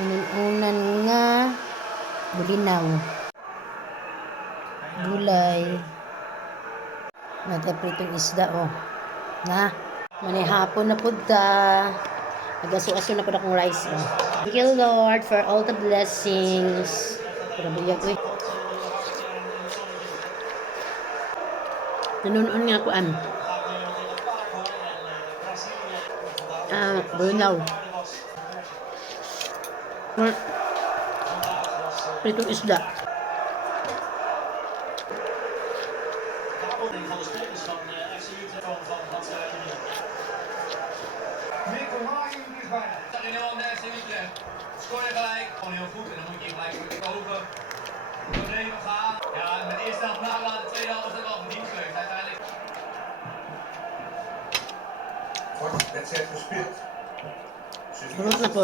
Unan nga bulinaw. Gulay. Nata pritong isda oh. Na, manihapon na pud ta. Nagaso-aso na pud akong rice oh. Thank you Lord for all the blessings. Parabuyag uy. Nanunoon nga ako bulinaw. Pritong isda. Mikkel Haring is bijna. Dat in heel FC Utrecht. Scoor je gelijk, gewoon heel goed. En dan moet je gelijk boven. Problemen gaan. Ja, met de eerste helft nagelaten, de tweede helft is het wel verdiend geweest. Uiteindelijk. Wordt wedstrijd gespeeld. Groot na po.